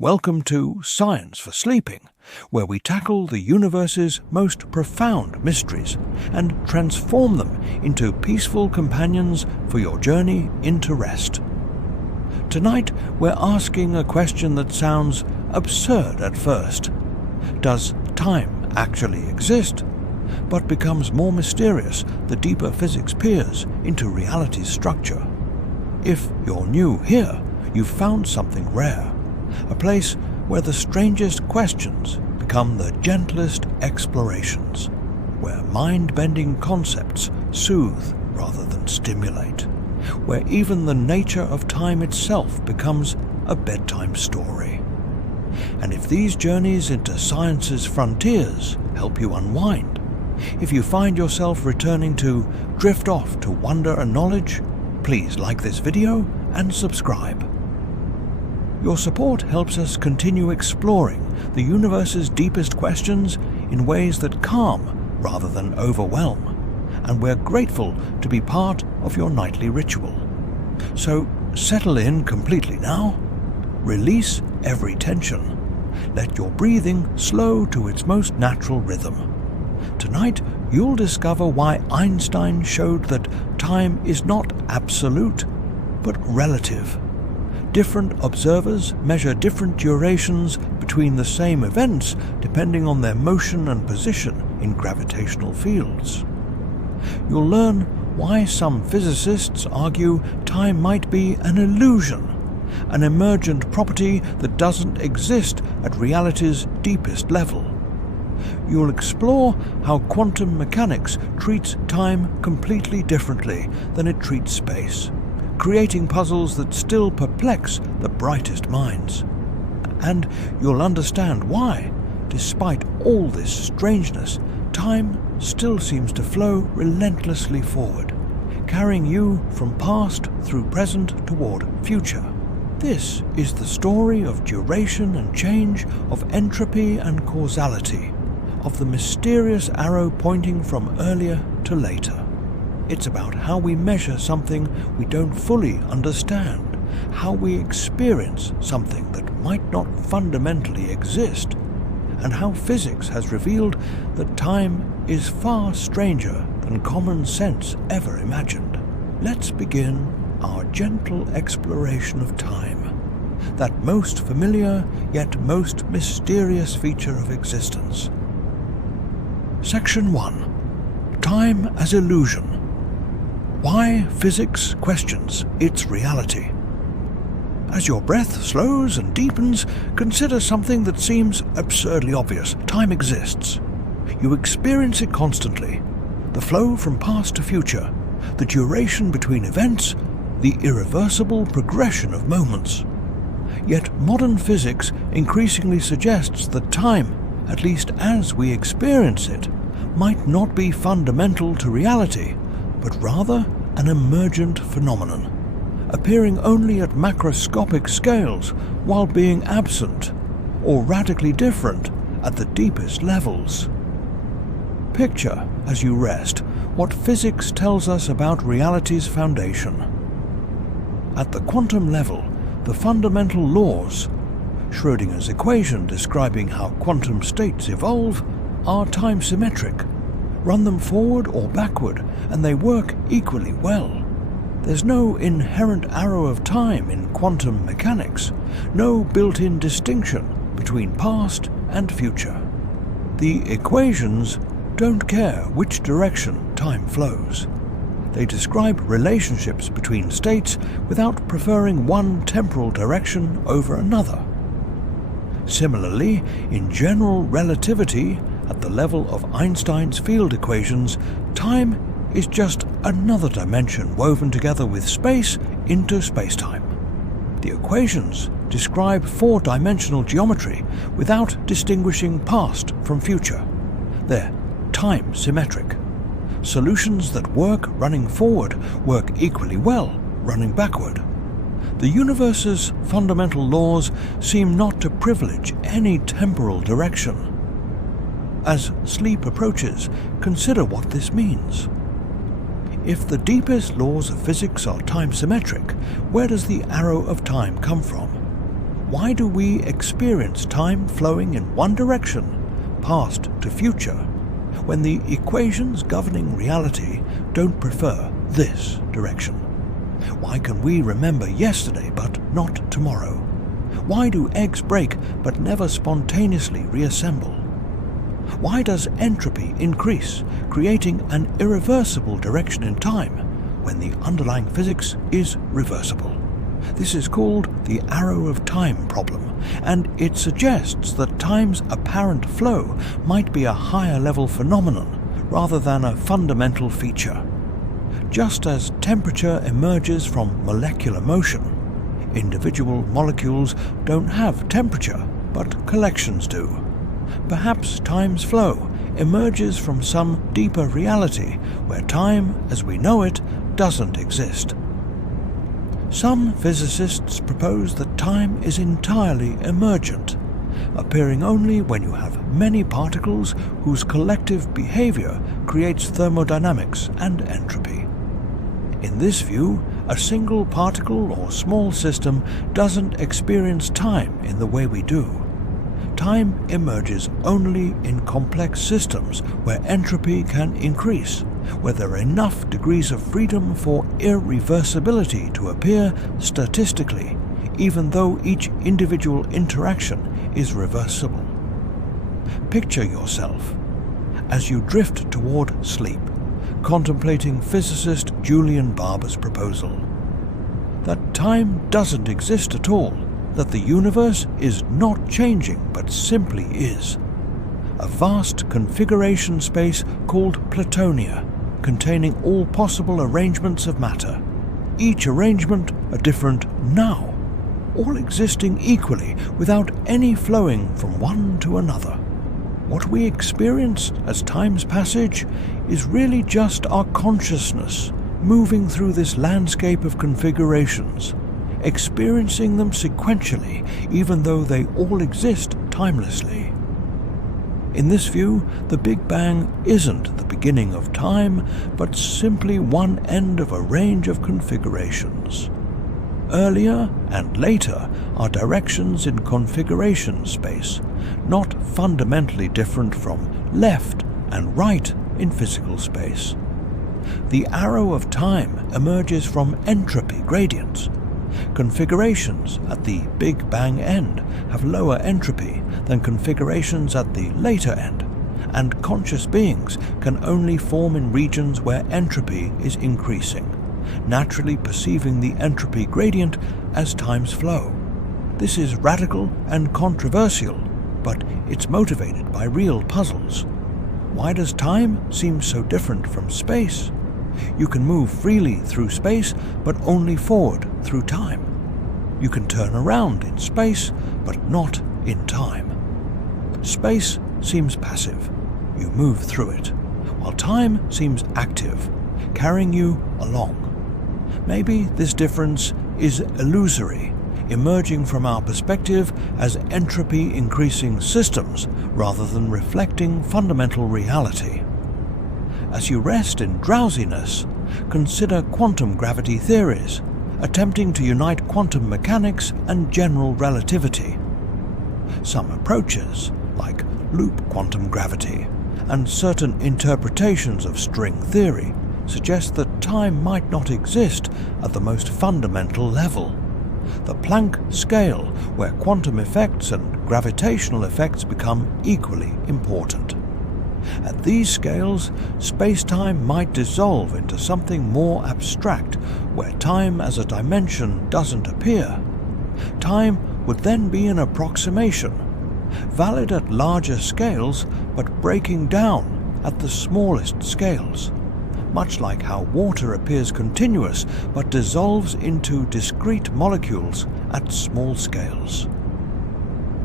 Welcome to Science for Sleeping, where we tackle the universe's most profound mysteries and transform them into peaceful companions for your journey into rest. Tonight, we're asking a question that sounds absurd at first. Does time actually exist? But becomes more mysterious the deeper physics peers into reality's structure. If you're new here, you've found something rare. A place where the strangest questions become the gentlest explorations, where mind-bending concepts soothe rather than stimulate, where even the nature of time itself becomes a bedtime story. And if these journeys into science's frontiers help you unwind, if you find yourself returning to drift off to wonder and knowledge, please like this video and subscribe. Your support helps us continue exploring the universe's deepest questions in ways that calm rather than overwhelm, and we're grateful to be part of your nightly ritual. So settle in completely now, release every tension, let your breathing slow to its most natural rhythm. Tonight you'll discover why Einstein showed that time is not absolute, but relative. Different observers measure different durations between the same events depending on their motion and position in gravitational fields. You'll learn why some physicists argue time might be an illusion, an emergent property that doesn't exist at reality's deepest level. You'll explore how quantum mechanics treats time completely differently than it treats space, creating puzzles that still perplex the brightest minds. And you'll understand why, despite all this strangeness, time still seems to flow relentlessly forward, carrying you from past through present toward future. This is the story of duration and change, of entropy and causality, of the mysterious arrow pointing from earlier to later. It's about how we measure something we don't fully understand, how we experience something that might not fundamentally exist, and how physics has revealed that time is far stranger than common sense ever imagined. Let's begin our gentle exploration of time, that most familiar yet most mysterious feature of existence. Section 1. Time as illusion. Why physics questions its reality. As your breath slows and deepens, consider something that seems absurdly obvious. Time exists. You experience it constantly. The flow from past to future, the duration between events, the irreversible progression of moments. Yet modern physics increasingly suggests that time, at least as we experience it, might not be fundamental to reality, but rather an emergent phenomenon, appearing only at macroscopic scales while being absent, or radically different at the deepest levels. Picture, as you rest, what physics tells us about reality's foundation. At the quantum level, the fundamental laws, Schrödinger's equation describing how quantum states evolve, are time-symmetric. Run them forward or backward, and they work equally well. There's no inherent arrow of time in quantum mechanics, no built-in distinction between past and future. The equations don't care which direction time flows. They describe relationships between states without preferring one temporal direction over another. Similarly, in general relativity, at the level of Einstein's field equations, time is just another dimension woven together with space into spacetime. The equations describe four-dimensional geometry without distinguishing past from future. They're time-symmetric. Solutions that work running forward work equally well running backward. The universe's fundamental laws seem not to privilege any temporal direction. As sleep approaches, consider what this means. If the deepest laws of physics are time-symmetric, where does the arrow of time come from? Why do we experience time flowing in one direction, past to future, when the equations governing reality don't prefer this direction? Why can we remember yesterday but not tomorrow? Why do eggs break but never spontaneously reassemble? Why does entropy increase, creating an irreversible direction in time when the underlying physics is reversible? This is called the arrow of time problem, and it suggests that time's apparent flow might be a higher-level phenomenon rather than a fundamental feature. Just as temperature emerges from molecular motion, individual molecules don't have temperature, but collections do. Perhaps time's flow emerges from some deeper reality where time, as we know it, doesn't exist. Some physicists propose that time is entirely emergent, appearing only when you have many particles whose collective behavior creates thermodynamics and entropy. In this view, a single particle or small system doesn't experience time in the way we do. Time emerges only in complex systems where entropy can increase, where there are enough degrees of freedom for irreversibility to appear statistically, even though each individual interaction is reversible. Picture yourself as you drift toward sleep, contemplating physicist Julian Barber's proposal that time doesn't exist at all, that the universe is not changing but simply is. A vast configuration space called Platonia, containing all possible arrangements of matter, each arrangement a different now, all existing equally without any flowing from one to another. What we experience as time's passage is really just our consciousness moving through this landscape of configurations, experiencing them sequentially even though they all exist timelessly. In this view, the Big Bang isn't the beginning of time, but simply one end of a range of configurations. Earlier and later are directions in configuration space, not fundamentally different from left and right in physical space. The arrow of time emerges from entropy gradients. Configurations at the Big Bang end have lower entropy than configurations at the later end, and conscious beings can only form in regions where entropy is increasing, naturally perceiving the entropy gradient as time's flow. This is radical and controversial, but it's motivated by real puzzles. Why does time seem so different from space? You can move freely through space, but only forward through time. You can turn around in space, but not in time. Space seems passive. You move through it, while time seems active, carrying you along. Maybe this difference is illusory, emerging from our perspective as entropy-increasing systems rather than reflecting fundamental reality. As you rest in drowsiness, consider quantum gravity theories, attempting to unite quantum mechanics and general relativity. Some approaches, like loop quantum gravity, and certain interpretations of string theory, suggest that time might not exist at the most fundamental level. The Planck scale, where quantum effects and gravitational effects become equally important. At these scales, space-time might dissolve into something more abstract, where time as a dimension doesn't appear. Time would then be an approximation, valid at larger scales but breaking down at the smallest scales, much like how water appears continuous but dissolves into discrete molecules at small scales.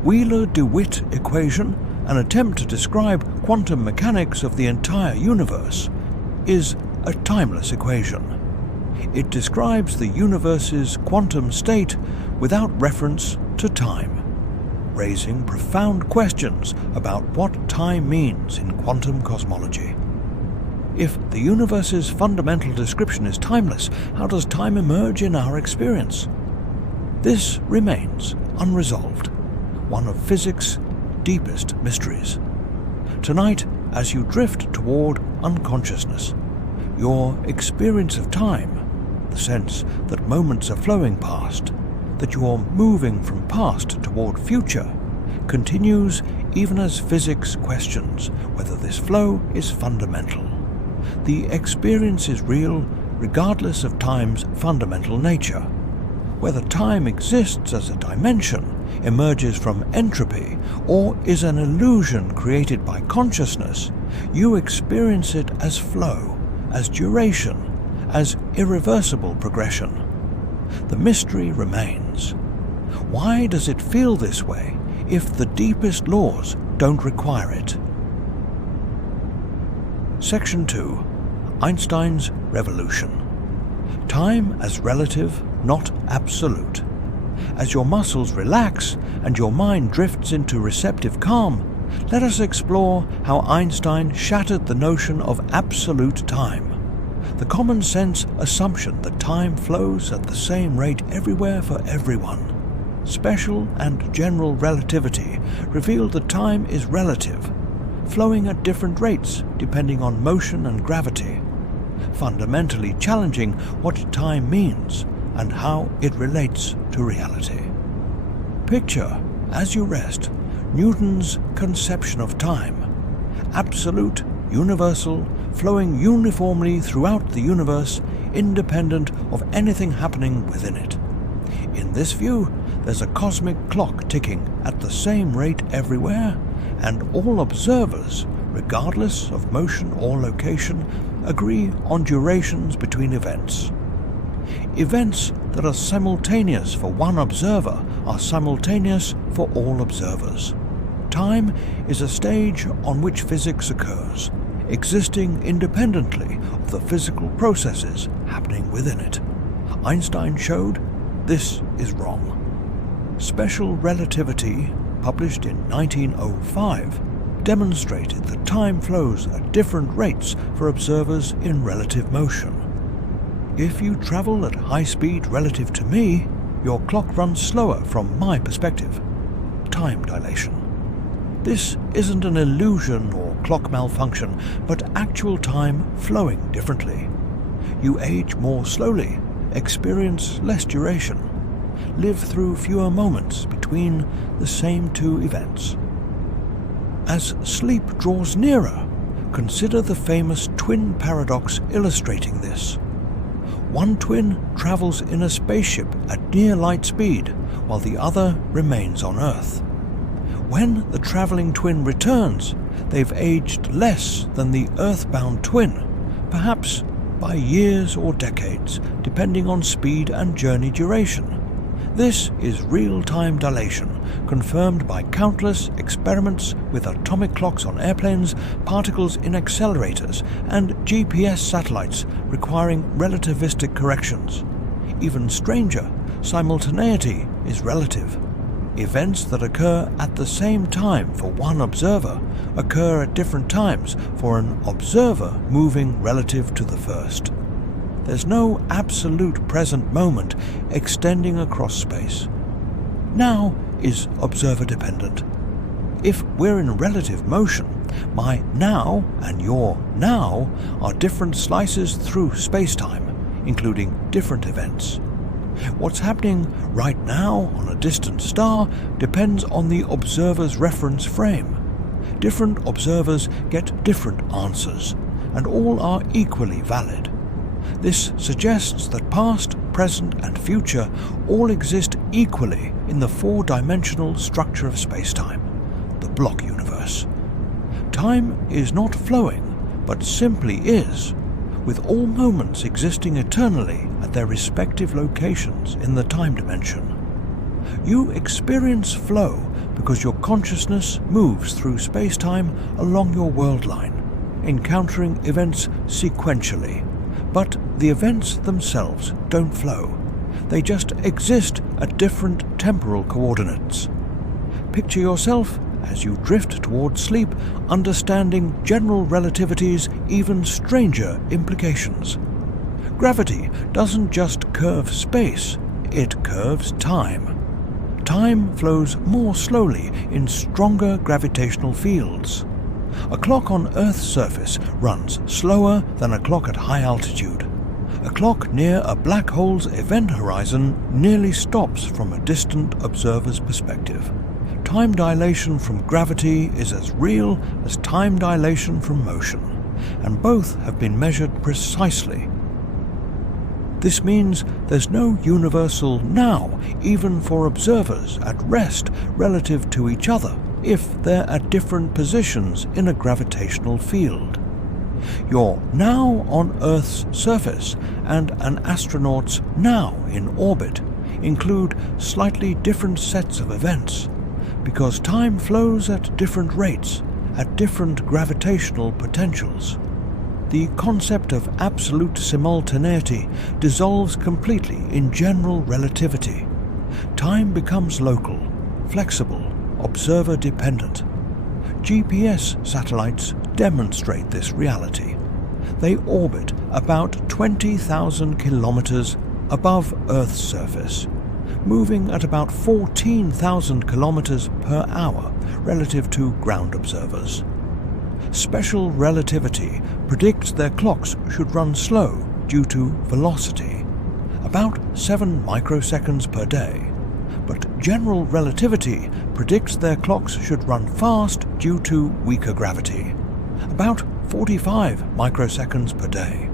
Wheeler-DeWitt equation, an attempt to describe quantum mechanics of the entire universe, is a timeless equation. It describes the universe's quantum state without reference to time, raising profound questions about what time means in quantum cosmology. If the universe's fundamental description is timeless, how does time emerge in our experience? This remains unresolved, one of physics' deepest mysteries. Tonight, as you drift toward unconsciousness, your experience of time, the sense that moments are flowing past, that you're moving from past toward future, continues even as physics questions whether this flow is fundamental. The experience is real regardless of time's fundamental nature. Whether time exists as a dimension, emerges from entropy, or is an illusion created by consciousness, you experience it as flow, as duration, as irreversible progression. The mystery remains. Why does it feel this way if the deepest laws don't require it? Section 2. Einstein's Revolution. Time as relative, not absolute. As your muscles relax and your mind drifts into receptive calm, let us explore how Einstein shattered the notion of absolute time. The common sense assumption that time flows at the same rate everywhere for everyone. Special and general relativity revealed that time is relative, flowing at different rates depending on motion and gravity, fundamentally challenging what time means and how it relates to reality. Picture, as you rest, Newton's conception of time: absolute, universal, flowing uniformly throughout the universe, independent of anything happening within it. In this view, there's a cosmic clock ticking at the same rate everywhere, and all observers, regardless of motion or location, agree on durations between events. Events that are simultaneous for one observer are simultaneous for all observers. Time is a stage on which physics occurs, existing independently of the physical processes happening within it. Einstein showed this is wrong. Special Relativity, published in 1905, demonstrated that time flows at different rates for observers in relative motion. If you travel at high speed relative to me, your clock runs slower from my perspective. Time dilation. This isn't an illusion or clock malfunction, but actual time flowing differently. You age more slowly, experience less duration, live through fewer moments between the same two events. As sleep draws nearer, consider the famous twin paradox illustrating this. One twin travels in a spaceship at near light speed, while the other remains on Earth. When the traveling twin returns, they've aged less than the Earthbound twin, perhaps by years or decades, depending on speed and journey duration. This is real-time dilation, confirmed by countless experiments with atomic clocks on airplanes, particles in accelerators, and GPS satellites requiring relativistic corrections. Even stranger, simultaneity is relative. Events that occur at the same time for one observer occur at different times for an observer moving relative to the first. There's no absolute present moment extending across space. Now is observer-dependent. If we're in relative motion, my now and your now are different slices through space-time, including different events. What's happening right now on a distant star depends on the observer's reference frame. Different observers get different answers, and all are equally valid. This suggests that past, present, and future all exist equally in the four-dimensional structure of space-time, the block universe. Time is not flowing, but simply is, with all moments existing eternally at their respective locations in the time dimension. You experience flow because your consciousness moves through space-time along your world line, encountering events sequentially. But the events themselves don't flow. They just exist at different temporal coordinates. Picture yourself, as you drift toward sleep, understanding general relativity's even stranger implications. Gravity doesn't just curve space, it curves time. Time flows more slowly in stronger gravitational fields. A clock on Earth's surface runs slower than a clock at high altitude. A clock near a black hole's event horizon nearly stops from a distant observer's perspective. Time dilation from gravity is as real as time dilation from motion, and both have been measured precisely. This means there's no universal now, even for observers at rest relative to each other, if they're at different positions in a gravitational field. Your now on Earth's surface and an astronaut's now in orbit include slightly different sets of events, because time flows at different rates, at different gravitational potentials. The concept of absolute simultaneity dissolves completely in general relativity. Time becomes local, flexible, observer-dependent. GPS satellites demonstrate this reality. They orbit about 20,000 kilometers above Earth's surface, moving at about 14,000 kilometers per hour relative to ground observers. Special relativity predicts their clocks should run slow due to velocity, about 7 microseconds per day. But general relativity predicts their clocks should run fast due to weaker gravity, about 45 microseconds per day.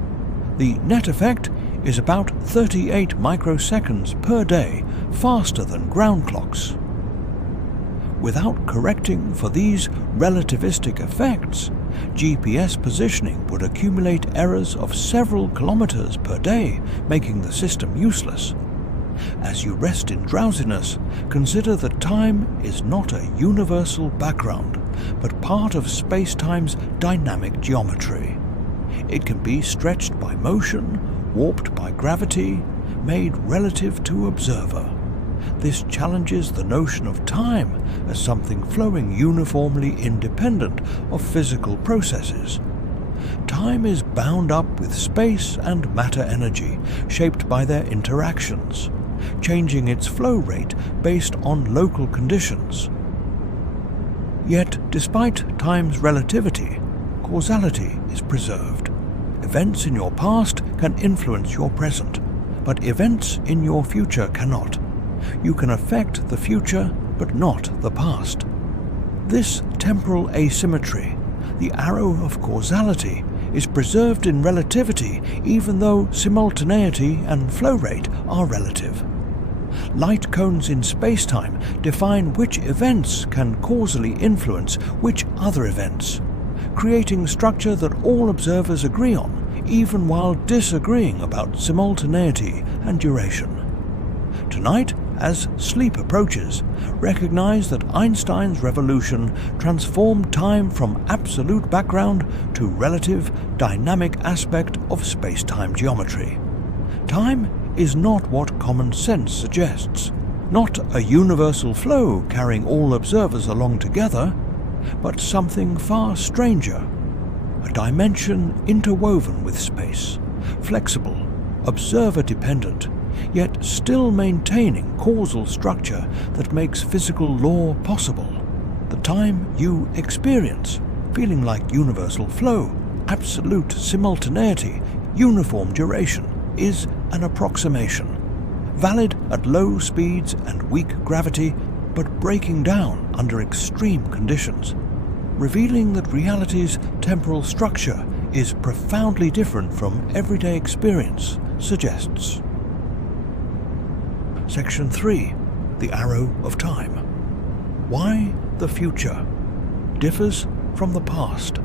The net effect is about 38 microseconds per day faster than ground clocks. Without correcting for these relativistic effects, GPS positioning would accumulate errors of several kilometers per day, making the system useless. As you rest in drowsiness, consider that time is not a universal background, but part of space-time's dynamic geometry. It can be stretched by motion, warped by gravity, made relative to observer. This challenges the notion of time as something flowing uniformly independent of physical processes. Time is bound up with space and matter energy, shaped by their interactions, changing its flow rate based on local conditions. Yet, despite time's relativity, causality is preserved. Events in your past can influence your present, but events in your future cannot. You can affect the future, but not the past. This temporal asymmetry, the arrow of causality, is preserved in relativity even though simultaneity and flow rate are relative. Light cones in spacetime define which events can causally influence which other events, creating structure that all observers agree on, even while disagreeing about simultaneity and duration. Tonight, as sleep approaches, recognize that Einstein's revolution transformed time from absolute background to relative, dynamic aspect of space-time geometry. Time is not what common sense suggests, not a universal flow carrying all observers along together, but something far stranger, a dimension interwoven with space, flexible, observer-dependent, yet still maintaining causal structure that makes physical law possible. The time you experience, feeling like universal flow, absolute simultaneity, uniform duration, is an approximation, valid at low speeds and weak gravity, but breaking down under extreme conditions, revealing that reality's temporal structure is profoundly different from everyday experience, suggests. Section 3. The Arrow of Time. Why the future differs from the past.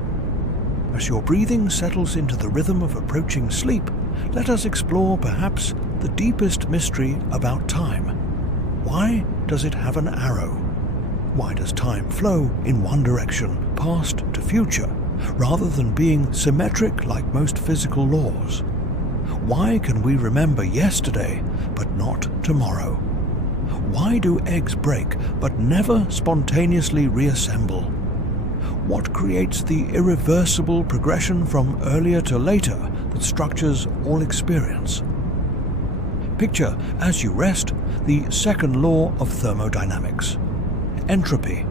As your breathing settles into the rhythm of approaching sleep, let us explore perhaps the deepest mystery about time. Why does it have an arrow? Why does time flow in one direction, past to future, rather than being symmetric like most physical laws? Why can we remember yesterday, but not tomorrow? Why do eggs break, but never spontaneously reassemble? What creates the irreversible progression from earlier to later that structures all experience? Picture, as you rest, the second law of thermodynamics. Entropy,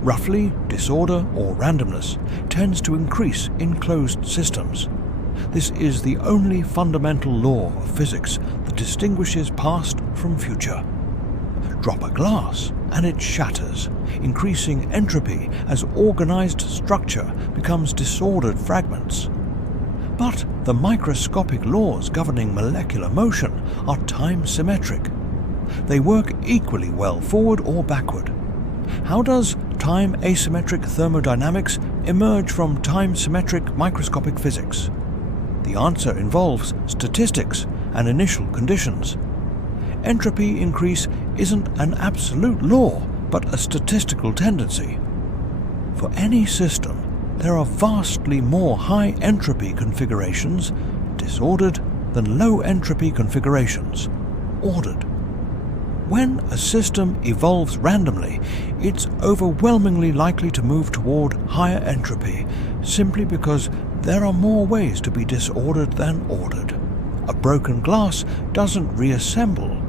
roughly disorder or randomness, tends to increase in closed systems. This is the only fundamental law of physics that distinguishes past from future. Drop a glass and it shatters, increasing entropy as organized structure becomes disordered fragments. But the microscopic laws governing molecular motion are time-symmetric. They work equally well forward or backward. How does time-asymmetric thermodynamics emerge from time-symmetric microscopic physics? The answer involves statistics and initial conditions. Entropy increase isn't an absolute law, but a statistical tendency. For any system, there are vastly more high entropy configurations, disordered, than low entropy configurations, ordered. When a system evolves randomly, it's overwhelmingly likely to move toward higher entropy, simply because there are more ways to be disordered than ordered. A broken glass doesn't reassemble,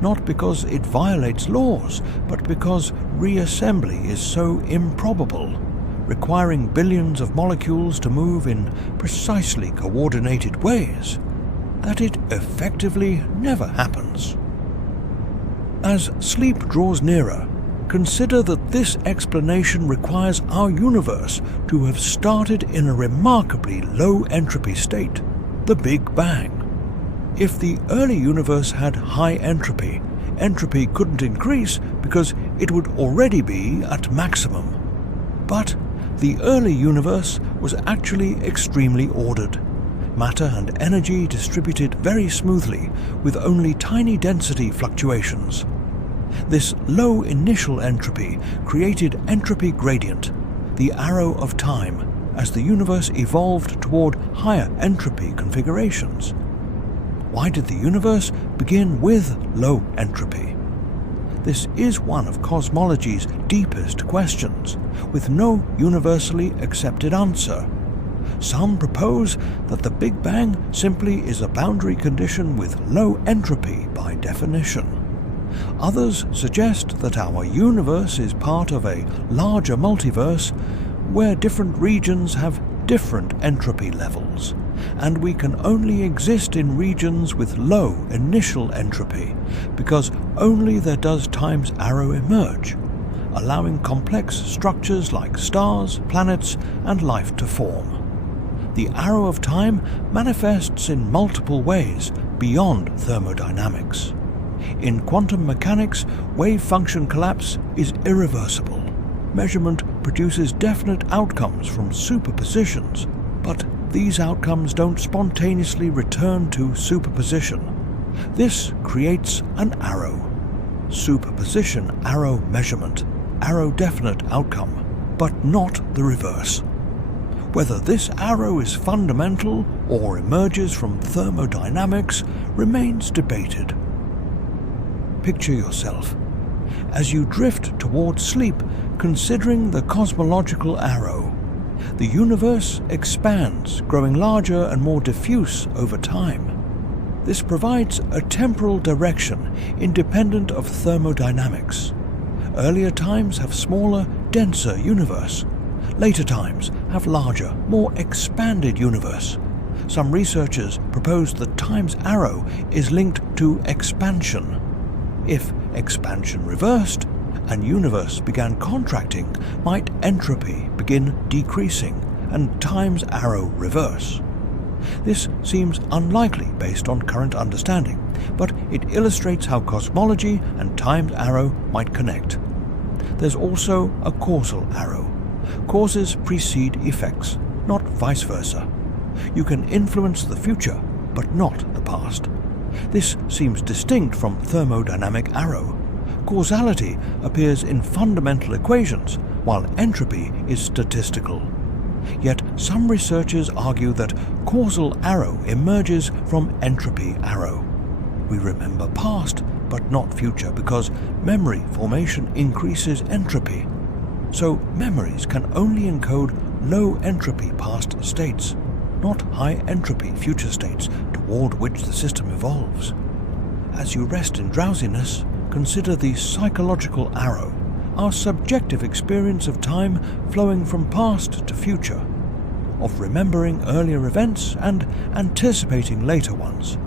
not because it violates laws, but because reassembly is so improbable, requiring billions of molecules to move in precisely coordinated ways, that it effectively never happens. As sleep draws nearer, consider that this explanation requires our universe to have started in a remarkably low entropy state, the Big Bang. If the early universe had high entropy, entropy couldn't increase because it would already be at maximum. But the early universe was actually extremely ordered. Matter and energy distributed very smoothly, with only tiny density fluctuations. This low initial entropy created entropy gradient, the arrow of time, as the universe evolved toward higher entropy configurations. Why did the universe begin with low entropy? This is one of cosmology's deepest questions, with no universally accepted answer. Some propose that the Big Bang simply is a boundary condition with low entropy by definition. Others suggest that our universe is part of a larger multiverse where different regions have different entropy levels, and we can only exist in regions with low initial entropy because only there does time's arrow emerge, allowing complex structures like stars, planets, and life to form. The arrow of time manifests in multiple ways beyond thermodynamics. In quantum mechanics, wave function collapse is irreversible. Measurement produces definite outcomes from superpositions, but these outcomes don't spontaneously return to superposition. This creates an arrow. Superposition arrow measurement, arrow definite outcome, but not the reverse. Whether this arrow is fundamental or emerges from thermodynamics remains debated. Picture yourself, as you drift towards sleep, considering the cosmological arrow. The universe expands, growing larger and more diffuse over time. This provides a temporal direction independent of thermodynamics. Earlier times have smaller, denser universe. Later times have larger, more expanded universe. Some researchers propose that time's arrow is linked to expansion. If expansion reversed and universe began contracting, might entropy begin decreasing and time's arrow reverse? This seems unlikely based on current understanding, but it illustrates how cosmology and time's arrow might connect. There's also a causal arrow. Causes precede effects, not vice versa. You can influence the future, but not the past. This seems distinct from thermodynamic arrow. Causality appears in fundamental equations, while entropy is statistical. Yet some researchers argue that causal arrow emerges from entropy arrow. We remember past, but not future, because memory formation increases entropy. So memories can only encode low entropy past states, not high entropy future states toward which the system evolves. As you rest in drowsiness, consider the psychological arrow, our subjective experience of time flowing from past to future, of remembering earlier events and anticipating later ones,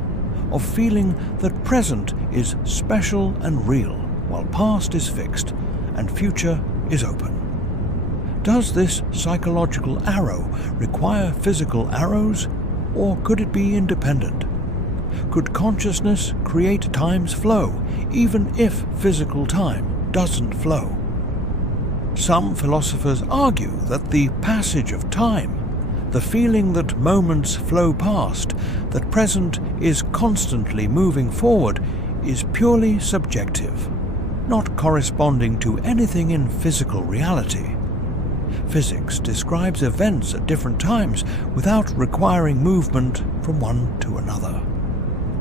of feeling that present is special and real, while past is fixed and future is open. Does this psychological arrow require physical arrows, or could it be independent? Could consciousness create time's flow, even if physical time doesn't flow? Some philosophers argue that the passage of time, the feeling that moments flow past, that present is constantly moving forward, is purely subjective, not corresponding to anything in physical reality. Physics describes events at different times without requiring movement from one to another.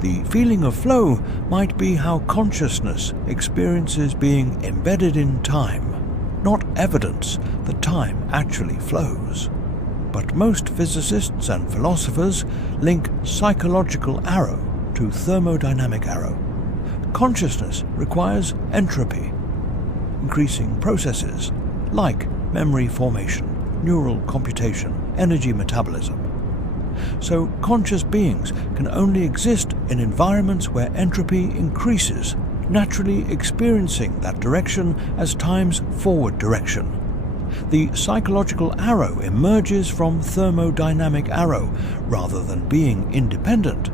The feeling of flow might be how consciousness experiences being embedded in time, not evidence that time actually flows. But most physicists and philosophers link psychological arrow to thermodynamic arrow. Consciousness requires entropy, increasing processes like memory formation, neural computation, energy metabolism. So conscious beings can only exist in environments where entropy increases, naturally experiencing that direction as time's forward direction. The psychological arrow emerges from thermodynamic arrow rather than being independent.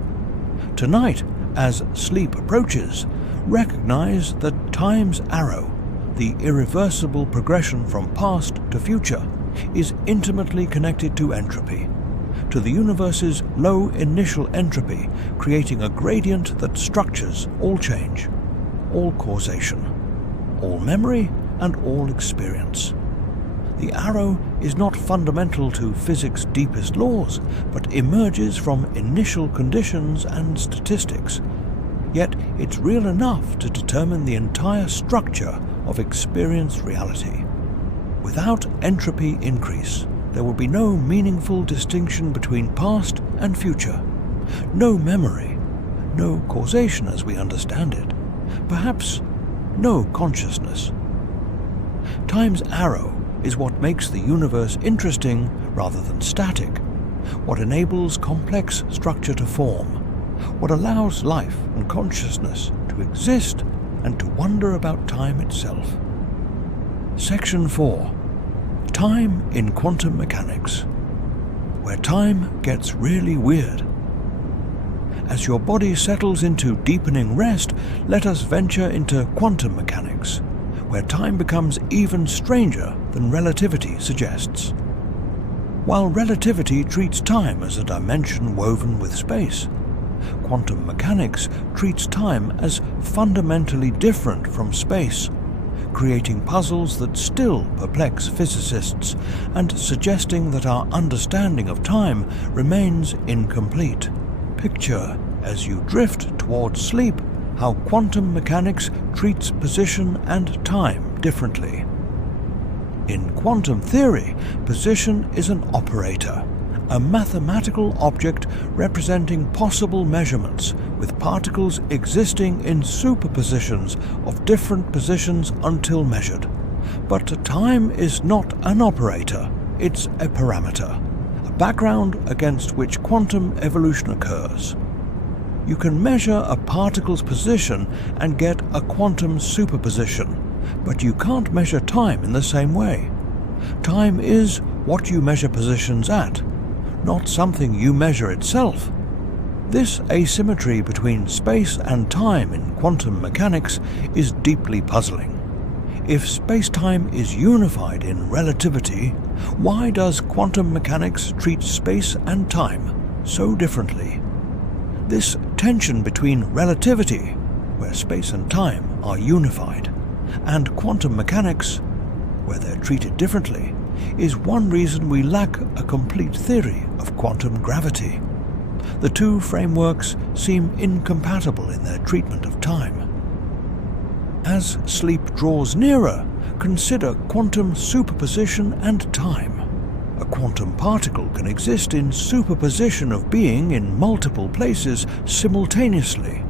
Tonight, as sleep approaches, recognize that time's arrow, the irreversible progression from past to future, is intimately connected to entropy, to the universe's low initial entropy, creating a gradient that structures all change, all causation, all memory, and all experience. The arrow is not fundamental to physics' deepest laws, but emerges from initial conditions and statistics. Yet it's real enough to determine the entire structure of experienced reality. Without entropy increase, there will be no meaningful distinction between past and future, no memory, no causation as we understand it, perhaps no consciousness. Time's arrow is what makes the universe interesting rather than static, what enables complex structure to form, what allows life and consciousness to exist and to wonder about time itself. Section 4. Time in quantum mechanics, where time gets really weird. As your body settles into deepening rest, let us venture into quantum mechanics, where time becomes even stranger than relativity suggests. While relativity treats time as a dimension woven with space, quantum mechanics treats time as fundamentally different from space, creating puzzles that still perplex physicists and suggesting that our understanding of time remains incomplete. Picture, as you drift towards sleep, how quantum mechanics treats position and time differently. In quantum theory, position is an operator, a mathematical object representing possible measurements, with particles existing in superpositions of different positions until measured. But time is not an operator, it's a parameter, a background against which quantum evolution occurs. You can measure a particle's position and get a quantum superposition, but you can't measure time in the same way. Time is what you measure positions at, not something you measure itself. This asymmetry between space and time in quantum mechanics is deeply puzzling. If space-time is unified in relativity, why does quantum mechanics treat space and time so differently? This tension between relativity, where space and time are unified, and quantum mechanics, where they're treated differently, is one reason we lack a complete theory of quantum gravity. The two frameworks seem incompatible in their treatment of time. As sleep draws nearer, consider quantum superposition and time. A quantum particle can exist in superposition of being in multiple places simultaneously.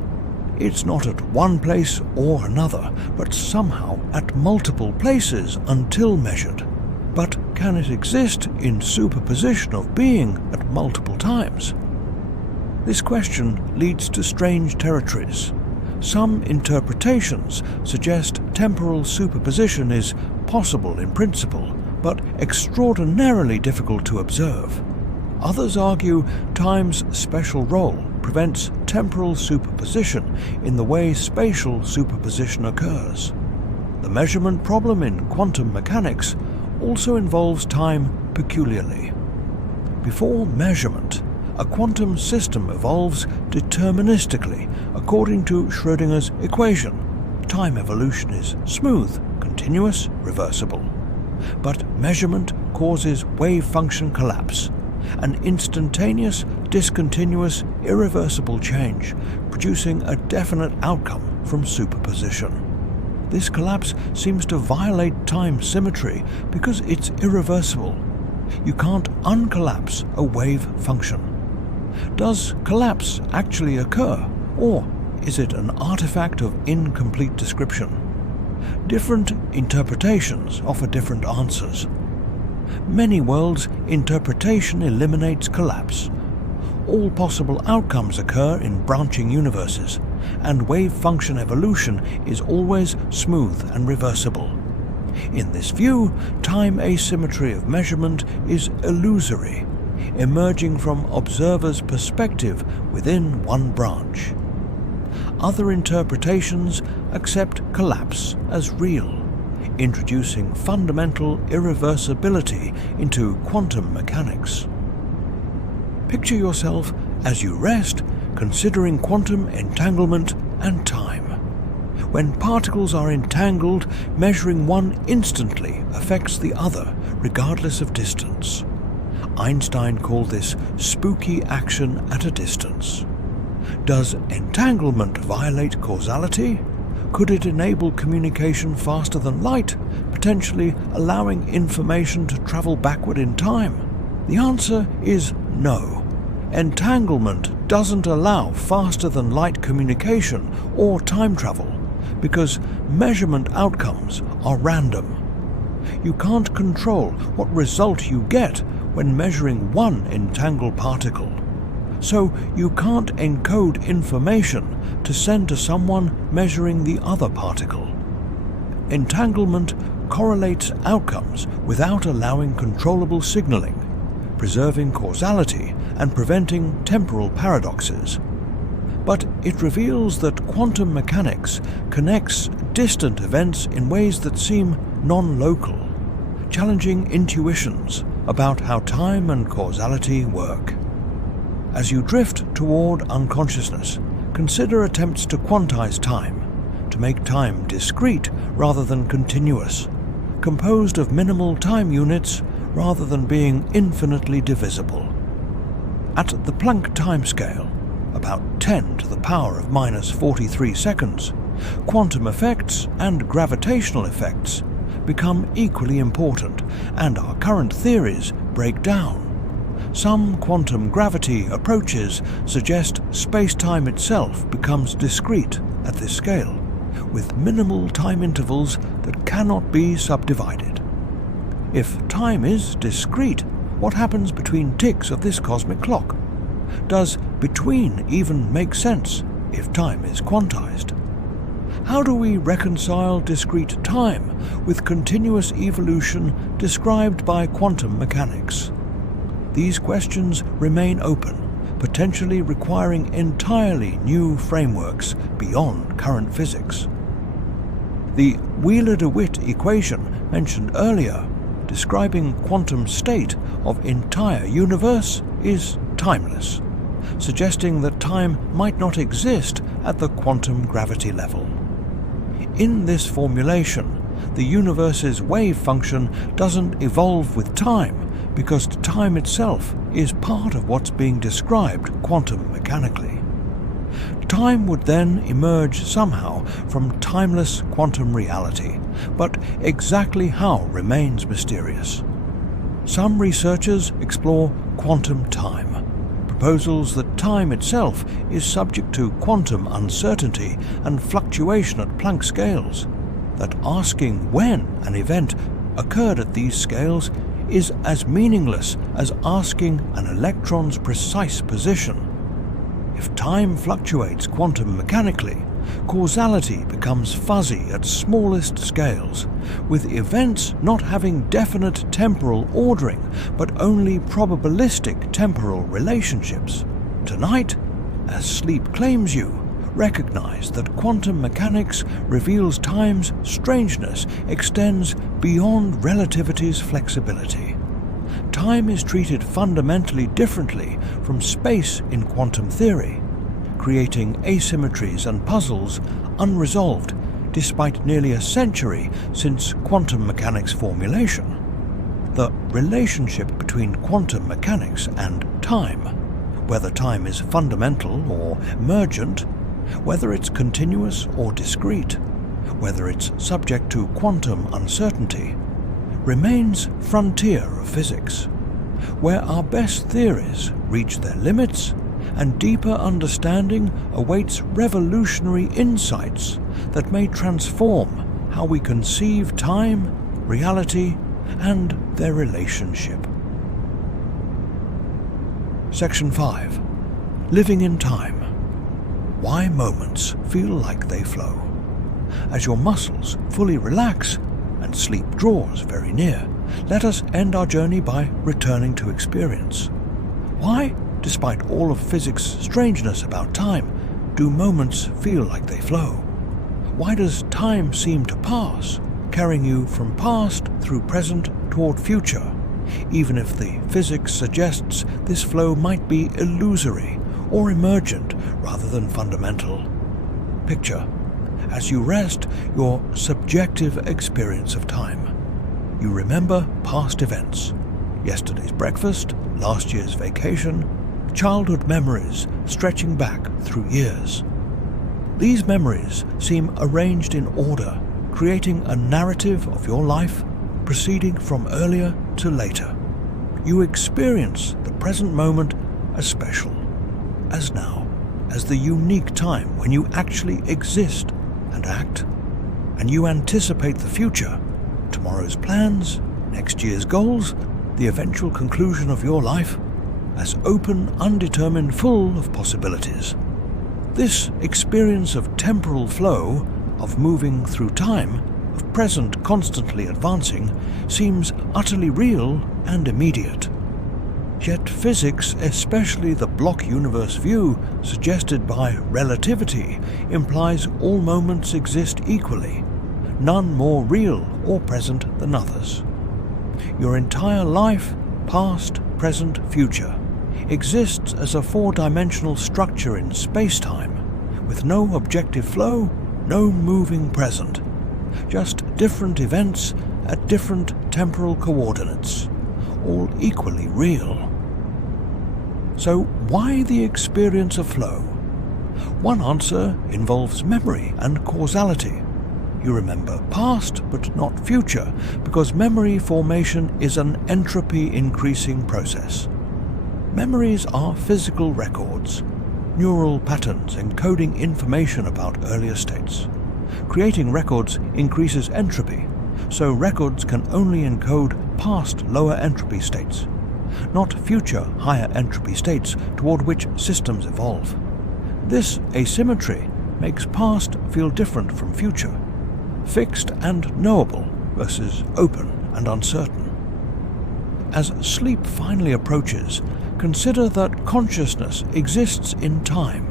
it's not at one place or another, but somehow at multiple places until measured. But can it exist in superposition of being at multiple times? This question leads to strange territories. Some interpretations suggest temporal superposition is possible in principle, but extraordinarily difficult to observe. Others argue time's special role prevents temporal superposition in the way spatial superposition occurs. The measurement problem in quantum mechanics also involves time peculiarly. Before measurement, a quantum system evolves deterministically according to Schrödinger's equation. Time evolution is smooth, continuous, reversible. But measurement causes wave function collapse, an instantaneous, discontinuous, irreversible change, producing a definite outcome from superposition. This collapse seems to violate time symmetry because it's irreversible. You can't uncollapse a wave function. Does collapse actually occur, or is it an artifact of incomplete description? Different interpretations offer different answers. Many worlds' interpretation eliminates collapse. All possible outcomes occur in branching universes, and wave function evolution is always smooth and reversible. In this view, time asymmetry of measurement is illusory, emerging from observers' perspective within one branch. Other interpretations accept collapse as real, introducing fundamental irreversibility into quantum mechanics. Picture yourself as you rest, considering quantum entanglement and time. When particles are entangled, measuring one instantly affects the other, regardless of distance. Einstein called this spooky action at a distance. Does entanglement violate causality? Could it enable communication faster than light, potentially allowing information to travel backward in time? The answer is no. Entanglement doesn't allow faster than light communication or time travel because measurement outcomes are random. You can't control what result you get when measuring one entangled particle. So you can't encode information to send to someone measuring the other particle. Entanglement correlates outcomes without allowing controllable signaling, preserving causality and preventing temporal paradoxes. But it reveals that quantum mechanics connects distant events in ways that seem non-local, challenging intuitions about how time and causality work. As you drift toward unconsciousness, consider attempts to quantize time, to make time discrete rather than continuous, composed of minimal time units rather than being infinitely divisible. At the Planck timescale, about 10 to the power of minus 43 seconds, quantum effects and gravitational effects become equally important, and our current theories break down. Some quantum gravity approaches suggest space-time itself becomes discrete at this scale, with minimal time intervals that cannot be subdivided. If time is discrete, what happens between ticks of this cosmic clock? Does between even make sense if time is quantized? How do we reconcile discrete time with continuous evolution described by quantum mechanics? These questions remain open, potentially requiring entirely new frameworks beyond current physics. The Wheeler-DeWitt equation mentioned earlier, describing quantum state of entire universe, is timeless, suggesting that time might not exist at the quantum gravity level. In this formulation, the universe's wave function doesn't evolve with time because time itself is part of what's being described quantum mechanically. Time would then emerge somehow from timeless quantum reality, but exactly how remains mysterious. Some researchers explore quantum time, proposals that time itself is subject to quantum uncertainty and fluctuation at Planck scales, that asking when an event occurred at these scales is as meaningless as asking an electron's precise position. If time fluctuates quantum mechanically, causality becomes fuzzy at smallest scales, with events not having definite temporal ordering but only probabilistic temporal relationships. Tonight, as sleep claims you, recognize that quantum mechanics reveals time's strangeness extends beyond relativity's flexibility. Time is treated fundamentally differently from space in quantum theory, creating asymmetries and puzzles unresolved despite nearly a century since quantum mechanics formulation. The relationship between quantum mechanics and time, whether time is fundamental or emergent, whether it's continuous or discrete, whether it's subject to quantum uncertainty, remains frontier of physics, where our best theories reach their limits and deeper understanding awaits revolutionary insights that may transform how we conceive time, reality, and their relationship. Section 5. Living in Time. Why moments feel like they flow. As your muscles fully relax and sleep draws very near, let us end our journey by returning to experience. Why, despite all of physics' strangeness about time, do moments feel like they flow? Why does time seem to pass, carrying you from past through present toward future, even if the physics suggests this flow might be illusory or emergent rather than fundamental? Picture, as you rest, your subjective experience of time. You remember past events, yesterday's breakfast, last year's vacation, childhood memories stretching back through years. These memories seem arranged in order, creating a narrative of your life proceeding from earlier to later. You experience the present moment as special, as now, as the unique time when you actually exist and act, and you anticipate the future, tomorrow's plans, next year's goals, the eventual conclusion of your life, as open, undetermined, full of possibilities. This experience of temporal flow, of moving through time, of present constantly advancing, seems utterly real and immediate. Yet physics, especially the block universe view suggested by relativity, implies all moments exist equally, none more real or present than others. Your entire life, past, present, future, exists as a four-dimensional structure in space-time, with no objective flow, no moving present, just different events at different temporal coordinates, all equally real. So why the experience of flow? One answer involves memory and causality. You remember past but not future because memory formation is an entropy-increasing process. Memories are physical records, neural patterns encoding information about earlier states. Creating records increases entropy, so records can only encode past lower entropy states, not future higher entropy states toward which systems evolve. This asymmetry makes past feel different from future, fixed and knowable versus open and uncertain. As sleep finally approaches, consider that consciousness exists in time,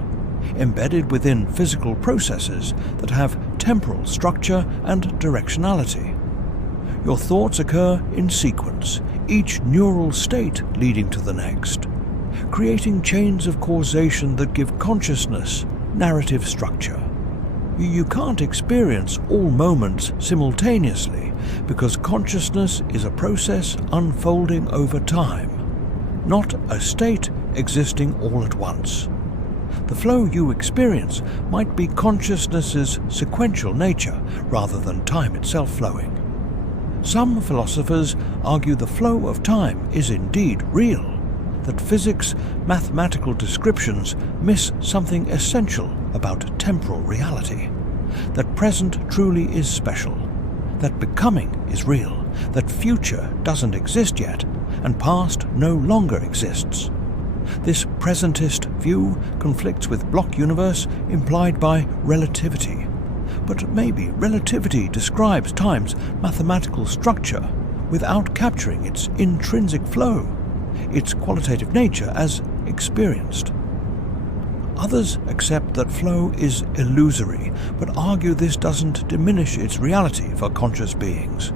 embedded within physical processes that have temporal structure and directionality. Your thoughts occur in sequence, each neural state leading to the next, creating chains of causation that give consciousness narrative structure. You can't experience all moments simultaneously because consciousness is a process unfolding over time, not a state existing all at once. The flow you experience might be consciousness's sequential nature rather than time itself flowing. Some philosophers argue the flow of time is indeed real, that physics' mathematical descriptions miss something essential about temporal reality, that present truly is special, that becoming is real, that future doesn't exist yet, and past no longer exists. This presentist view conflicts with block universe implied by relativity. But maybe relativity describes time's mathematical structure without capturing its intrinsic flow, its qualitative nature as experienced. Others accept that flow is illusory, but argue this doesn't diminish its reality for conscious beings.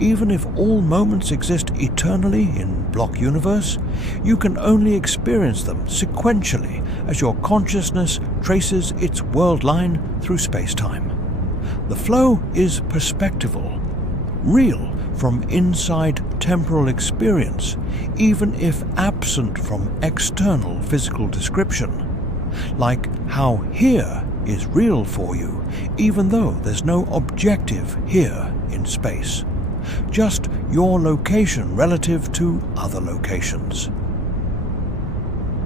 Even if all moments exist eternally in block universe, you can only experience them sequentially as your consciousness traces its world line through space-time. The flow is perspectival, real from inside temporal experience, even if absent from external physical description. Like how here is real for you, even though there's no objective here in space. Just your location relative to other locations.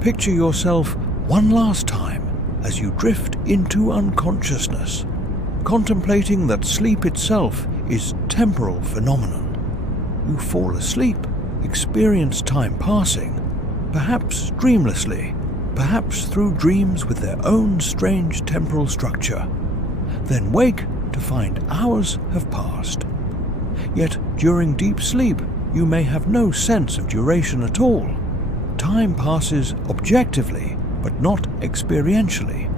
Picture yourself one last time as you drift into unconsciousness, contemplating that sleep itself is temporal phenomenon. You fall asleep, experience time passing, perhaps dreamlessly, perhaps through dreams with their own strange temporal structure, then wake to find hours have passed. Yet during deep sleep, you may have no sense of duration at all. Time passes objectively, but not experientially.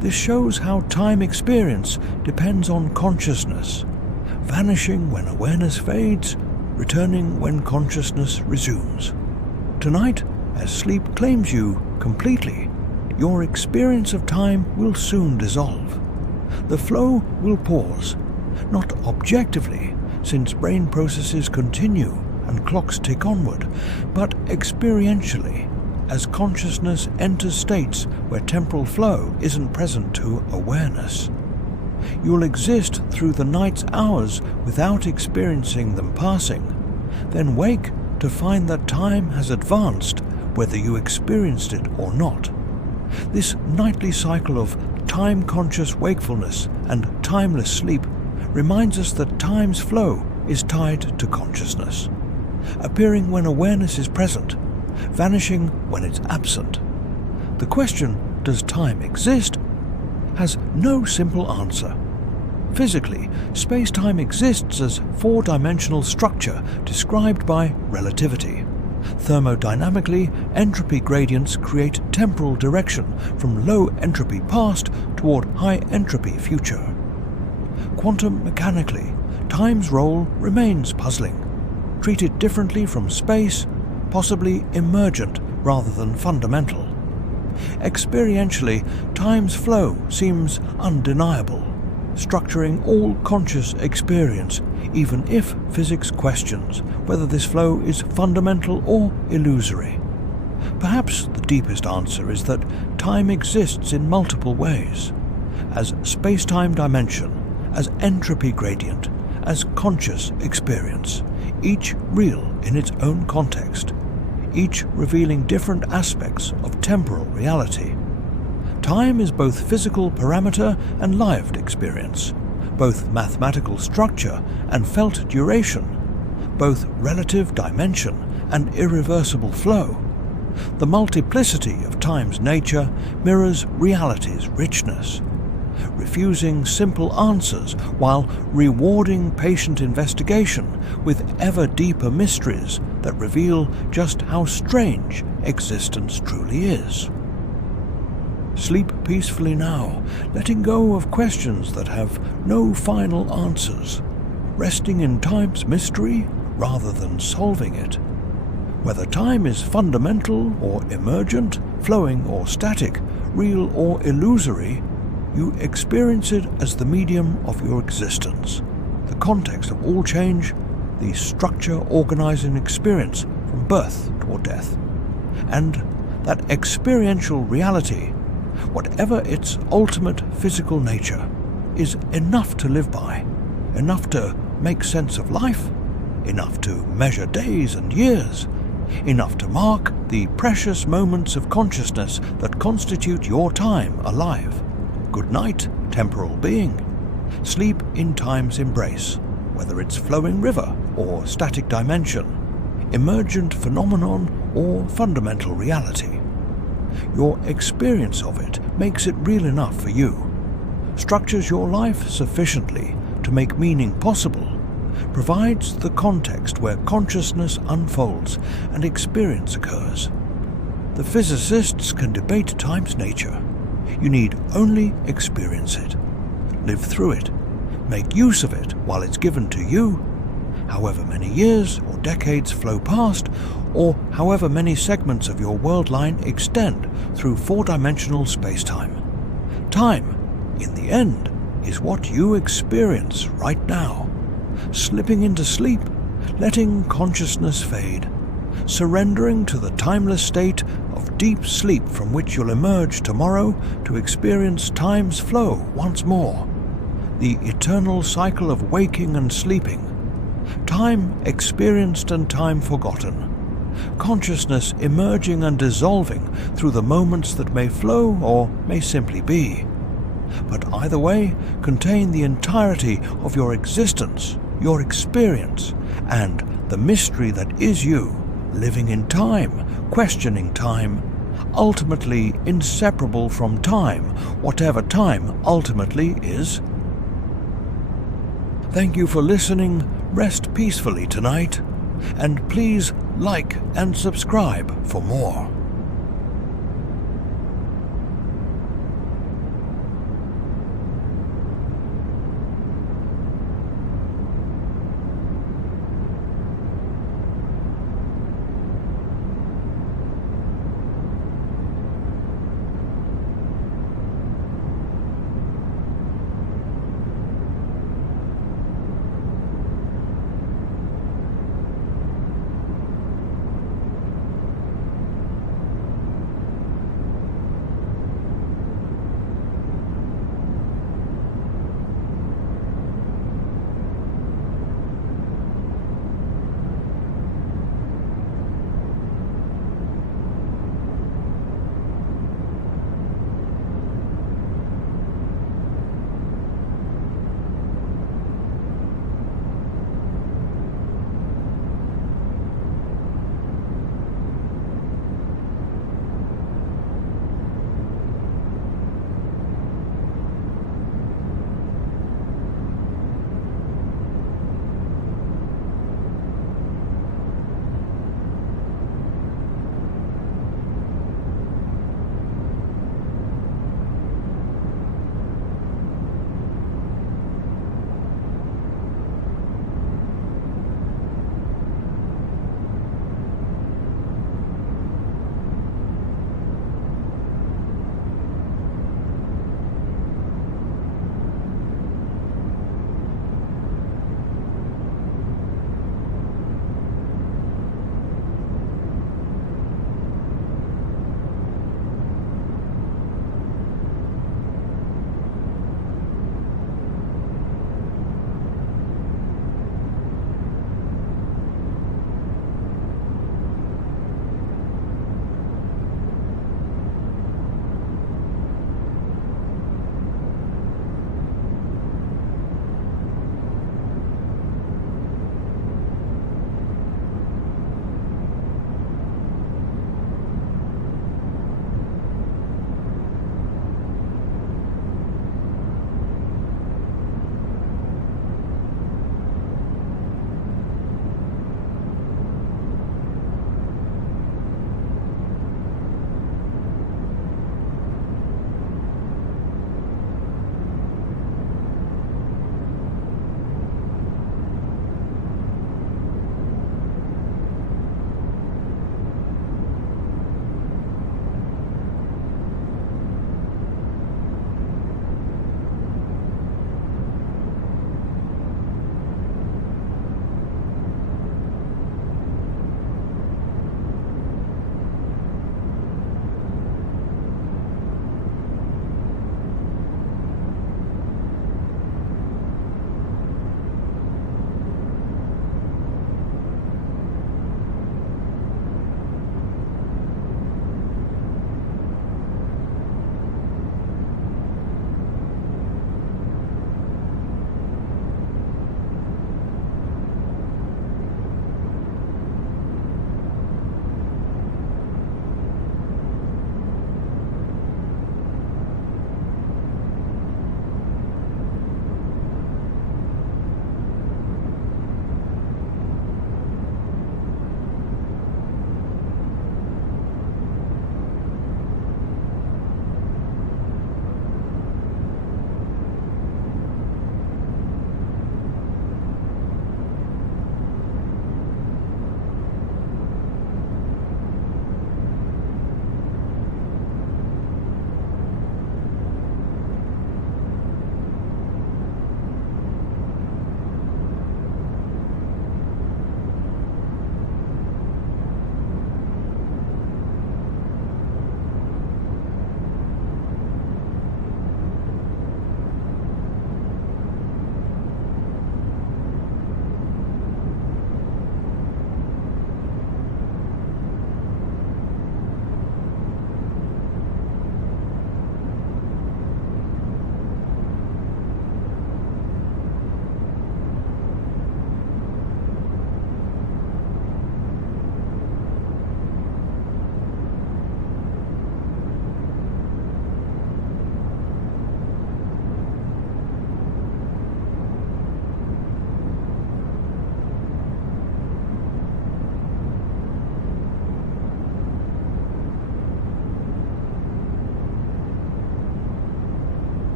This shows how time experience depends on consciousness, vanishing when awareness fades, returning when consciousness resumes. Tonight, as sleep claims you completely, your experience of time will soon dissolve. The flow will pause, not objectively, since brain processes continue and clocks tick onward, but experientially, as consciousness enters states where temporal flow isn't present to awareness. You'll exist through the night's hours without experiencing them passing, then wake to find that time has advanced whether you experienced it or not. This nightly cycle of time-conscious wakefulness and timeless sleep reminds us that time's flow is tied to consciousness, appearing when awareness is present, vanishing when it's absent. The question, does time exist, has no simple answer. Physically, space-time exists as four-dimensional structure described by relativity. Thermodynamically, entropy gradients create temporal direction from low entropy past toward high entropy future. Quantum mechanically, time's role remains puzzling, treated differently from space, possibly emergent rather than fundamental. Experientially, time's flow seems undeniable, structuring all conscious experience, even if physics questions whether this flow is fundamental or illusory. Perhaps the deepest answer is that time exists in multiple ways, as space-time dimension, as entropy gradient, as conscious experience, each real in its own context, each revealing different aspects of temporal reality. Time is both physical parameter and lived experience, both mathematical structure and felt duration, both relative dimension and irreversible flow. The multiplicity of time's nature mirrors reality's richness, refusing simple answers while rewarding patient investigation with ever deeper mysteries that reveal just how strange existence truly is. Sleep peacefully now, letting go of questions that have no final answers, resting in time's mystery rather than solving it. Whether time is fundamental or emergent, flowing or static, real or illusory, you experience it as the medium of your existence, the context of all change, the structure organizing experience from birth toward death. And that experiential reality, whatever its ultimate physical nature, is enough to live by, enough to make sense of life, enough to measure days and years, enough to mark the precious moments of consciousness that constitute your time alive. Good night, temporal being. Sleep in time's embrace, whether it's flowing river or static dimension, emergent phenomenon or fundamental reality. Your experience of it makes it real enough for you, structures your life sufficiently to make meaning possible, provides the context where consciousness unfolds and experience occurs. The physicists can debate time's nature. You need only experience it, live through it, make use of it while it's given to you, however many years or decades flow past, or however many segments of your world line extend through four-dimensional space-time. Time, in the end, is what you experience right now, slipping into sleep, letting consciousness fade, surrendering to the timeless state of deep sleep from which you'll emerge tomorrow to experience time's flow once more, the eternal cycle of waking and sleeping, time experienced and time forgotten, consciousness emerging and dissolving through the moments that may flow or may simply be, but either way contain the entirety of your existence, your experience, and the mystery that is you, living in time, questioning time, ultimately inseparable from time, whatever time ultimately is. Thank you for listening. Rest peacefully tonight, and please like and subscribe for more.